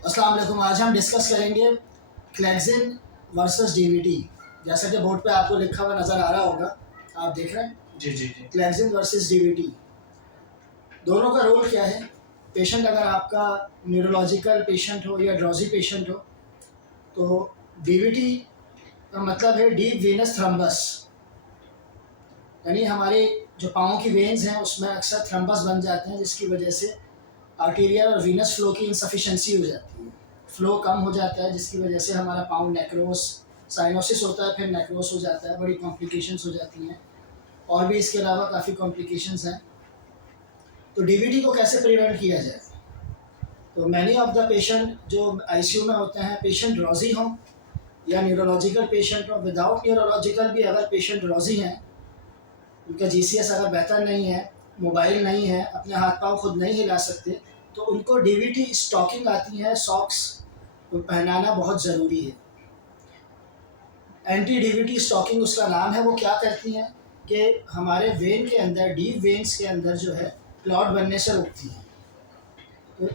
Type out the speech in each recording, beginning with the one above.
अस्सलाम वालेकुम। आज हम डिस्कस करेंगे क्लेक्सिन वर्सेस डीवीटी। जैसा कि बोर्ड पे आपको लिखा हुआ नज़र आ रहा होगा, आप देख रहे हैं जी जी जी। क्लेक्सिन वर्सेस डीवीटी। दोनों का रोल क्या है? पेशेंट अगर आपका न्यूरोलॉजिकल पेशेंट हो या ड्रॉजी पेशेंट हो, तो डीवीटी का मतलब है डीप वेनस थ्रम्बस, यानी हमारे जो पाँव की वेन्स हैं उसमें अक्सर थ्रम्बस बन जाते हैं, जिसकी वजह से आर्टीरियल और वीनस फ्लो की इनसफिशेंसी हो जाती है। फ्लो कम हो जाता है, जिसकी वजह से हमारा पाँव नेक्रोस, साइनोसिस होता है, फिर नेक्रोस हो जाता है, बड़ी कॉम्प्लिकेशंस हो जाती हैं। और भी इसके अलावा काफ़ी कॉम्प्लिकेशंस हैं। तो डीवीटी को कैसे प्रिवेंट किया जाए? तो मैनी ऑफ द पेशेंट जो आईसीयू में होते हैं, पेशेंट ड्रॉजी हों या न्यूरोलॉजिकल पेशेंट हो, विदाउट न्यूरोलॉजिकल भी अगर पेशेंट ड्रॉजी हैं, उनका जीसीएस अगर बेहतर नहीं है, मोबाइल नहीं है, अपने हाथ पाँव खुद नहीं हिला सकते, तो उनको डीवीटी स्टॉकिंग आती है, सॉक्स पहनाना बहुत ज़रूरी है। एंटी डीवीटी स्टॉकिंग उसका नाम है। वो क्या करती हैं कि हमारे वेन के अंदर, डीप वेन्स के अंदर जो है, क्लॉट बनने से रोकती हैं। तो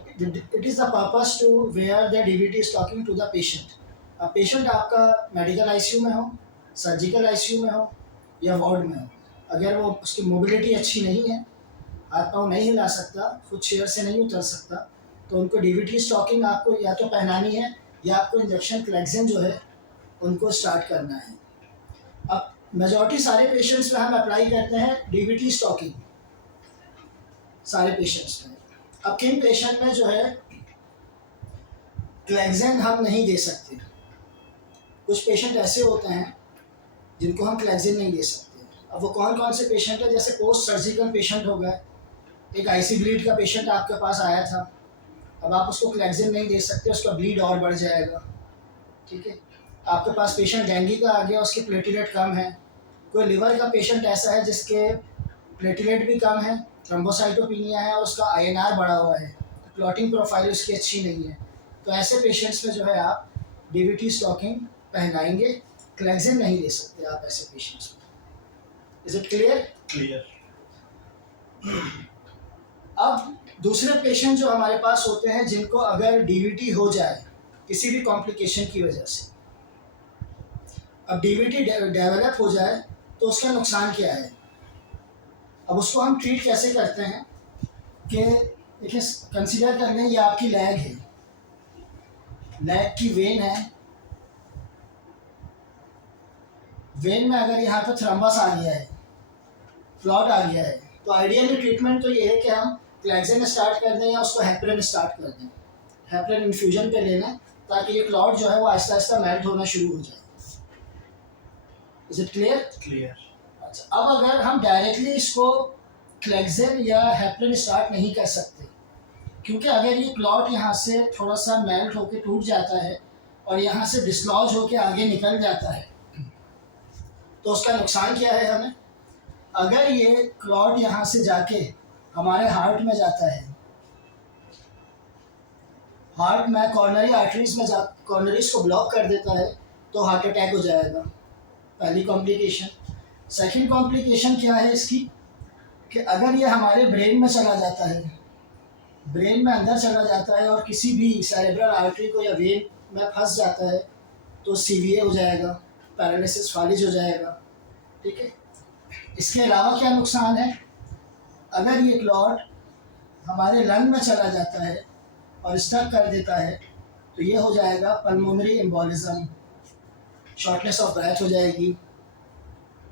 it is the purpose to wear the DVT stocking to the patient. अब पेशेंट आपका मेडिकल आईसीयू में हो, सर्जिकल आईसीयू में हो या वार्ड में हो, अगर वो उसकी मोबिलिटी अच्छी नहीं है, हाथ पाँव नहीं हिला सकता, खुद चेयर से नहीं उतर सकता, तो उनको डीवीटी स्टॉकिंग आपको या तो पहनानी है या आपको इंजेक्शन क्लेक्सिन जो है उनको स्टार्ट करना है। अब मेजॉरिटी सारे पेशेंट्स में हम अप्लाई करते हैं डीवीटी स्टॉकिंग, सारे पेशेंट्स में। अब किन पेशेंट में जो है क्लेक्सिन हम नहीं दे सकते? कुछ पेशेंट ऐसे होते हैं जिनको हम क्लेक्सिन नहीं दे सकते। अब वो कौन कौन से पेशेंट है? जैसे पोस्ट सर्जिकल पेशेंट हो गए, एक आईसी ब्लीड का पेशेंट आपके पास आया था, अब आप उसको क्लेक्सिन नहीं दे सकते, उसका ब्लीड और बढ़ जाएगा। ठीक है। आपके पास पेशेंट डेंगू का आ गया, उसके प्लेटलेट कम है। कोई लिवर का पेशेंट ऐसा है जिसके प्लेटलेट भी कम है, थ्रोम्बोसाइटोपिनिया है और उसका आईएनआर बढ़ा हुआ है, तो क्लॉटिंग प्रोफाइल उसकी अच्छी नहीं है। तो ऐसे पेशेंट्स में जो है आप डीवीटी स्टॉकिंग पहनाएंगे, क्लेक्सिन नहीं दे सकते आप ऐसे पेशेंट्स में। Is it clear? क्लियर। अब दूसरे पेशेंट जो हमारे पास होते हैं, जिनको अगर डीवीटी हो जाए किसी भी कॉम्प्लिकेशन की वजह से, अब डीवीटी डेवलप हो जाए तो उसका नुकसान क्या है? अब उसको हम ट्रीट कैसे करते हैं कि देखिए, कंसीडर कर लें ये आपकी लेग है, लेग की वेन है, वेन में अगर यहाँ पे थ्रम्बस आ गया है, क्लॉट आ गया है, तो आइडियली ट्रीटमेंट तो ये है कि हम क्लेक्सिन स्टार्ट कर दें या उसको हेपरिन स्टार्ट कर दें। हेपरिन इन्फ्यूजन पे लेना, ताकि ये क्लॉट जो है वो आहिस्ता आहिस्ता मेल्ट होना शुरू हो जाए। Is it clear? क्लियर। अच्छा, अब अगर हम डायरेक्टली इसको क्लेक्सिन या हेपरिन स्टार्ट नहीं कर सकते, क्योंकि अगर ये क्लॉट यहाँ से थोड़ा सा मेल्ट होकर टूट जाता है और यहाँ से डिसलॉज होकर आगे निकल जाता है, तो उसका नुकसान क्या है हमें? अगर ये क्लॉट यहाँ से जाके हमारे हार्ट में जाता है, हार्ट में कॉर्नरी आर्टरीज में जा, कॉर्नरीज को ब्लॉक कर देता है, तो हार्ट अटैक हो जाएगा, पहली कॉम्प्लिकेशन। सेकंड कॉम्प्लिकेशन क्या है इसकी, कि अगर ये हमारे ब्रेन में चला जाता है, ब्रेन में अंदर चला जाता है और किसी भी सेरेब्रल आर्टरी को या वेन में फंस जाता है, तो सीवीए हो जाएगा, पैरालिसिस फालिज हो जाएगा। ठीक है। इसके अलावा क्या नुकसान है? अगर ये क्लॉट हमारे लंग में चला जाता है और स्टक कर देता है, तो ये हो जाएगा pulmonary embolism, shortness of breath हो जाएगी,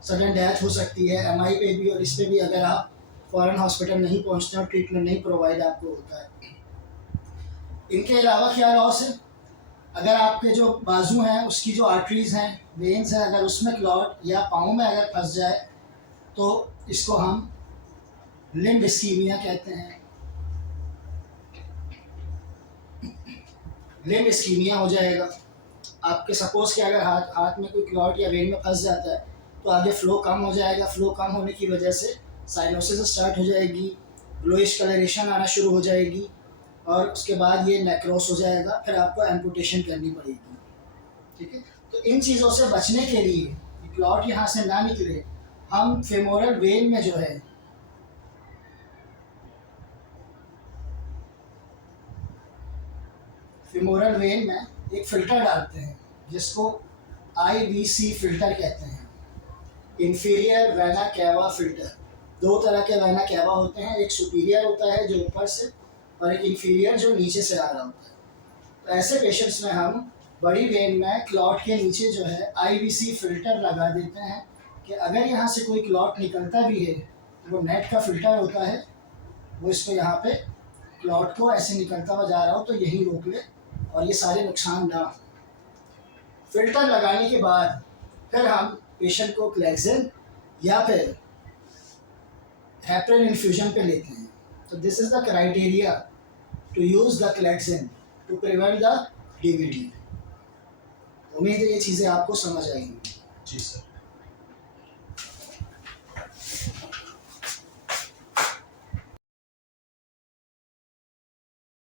सडन डेथ हो सकती है एमआई पे भी, और इस पे भी अगर आप फॉरेन हॉस्पिटल नहीं पहुंचते और ट्रीटमेंट नहीं प्रोवाइड आपको होता है। इनके अलावा क्या लॉस है? अगर आपके जो बाजू हैं उसकी जो आर्टरीज हैं, वेन्स हैं, अगर उसमें क्लॉट या पाँव में अगर फंस जाए, तो इसको हम लिम्ब इस्कीमिया कहते हैं। लिम्ब इस्कीमिया हो जाएगा आपके। सपोज कि अगर हाथ हाथ में कोई क्लॉट या वेन में फंस जाता है, तो आगे फ्लो कम हो जाएगा, फ्लो कम होने की वजह से साइनोसिस स्टार्ट हो जाएगी, ब्लूइश कलरेशन आना शुरू हो जाएगी, और उसके बाद ये नेक्रोस हो जाएगा, फिर आपको एम्पुटेशन करनी पड़ेगी। ठीक है। तो इन चीज़ों से बचने के लिए, क्लॉट यहाँ से ना निकले, हम फेमोरल वेन में जो है femoral वेन में एक फ़िल्टर डालते हैं जिसको IVC फ़िल्टर कहते हैं, इंफीरियर वेना कैवा फ़िल्टर। दो तरह के वेना कैवा होते हैं, एक सुपीरियर होता है जो ऊपर से, और एक इंफीरियर जो नीचे से आ रहा होता है। तो ऐसे पेशेंट्स में हम बड़ी वेन में क्लॉट के नीचे जो है IVC फ़िल्टर लगा देते हैं कि अगर यहाँ से कोई क्लॉट निकलता भी है, वो नेट का फ़िल्टर होता है, वो इसको यहाँ पे क्लॉट को ऐसे निकलता हुआ जा रहा हो तो यही रोक ले और ये सारे नुकसान ना हो। फ़िल्टर लगाने के बाद फिर हम पेशेंट को क्लेक्सिन या फिर हेपरिन इन्फ्यूजन पे लेते हैं। तो this is the criteria to use the Clexane to prevent the DVT। उम्मीद है ये चीज़ें आपको समझ आई होंगी। जी सर।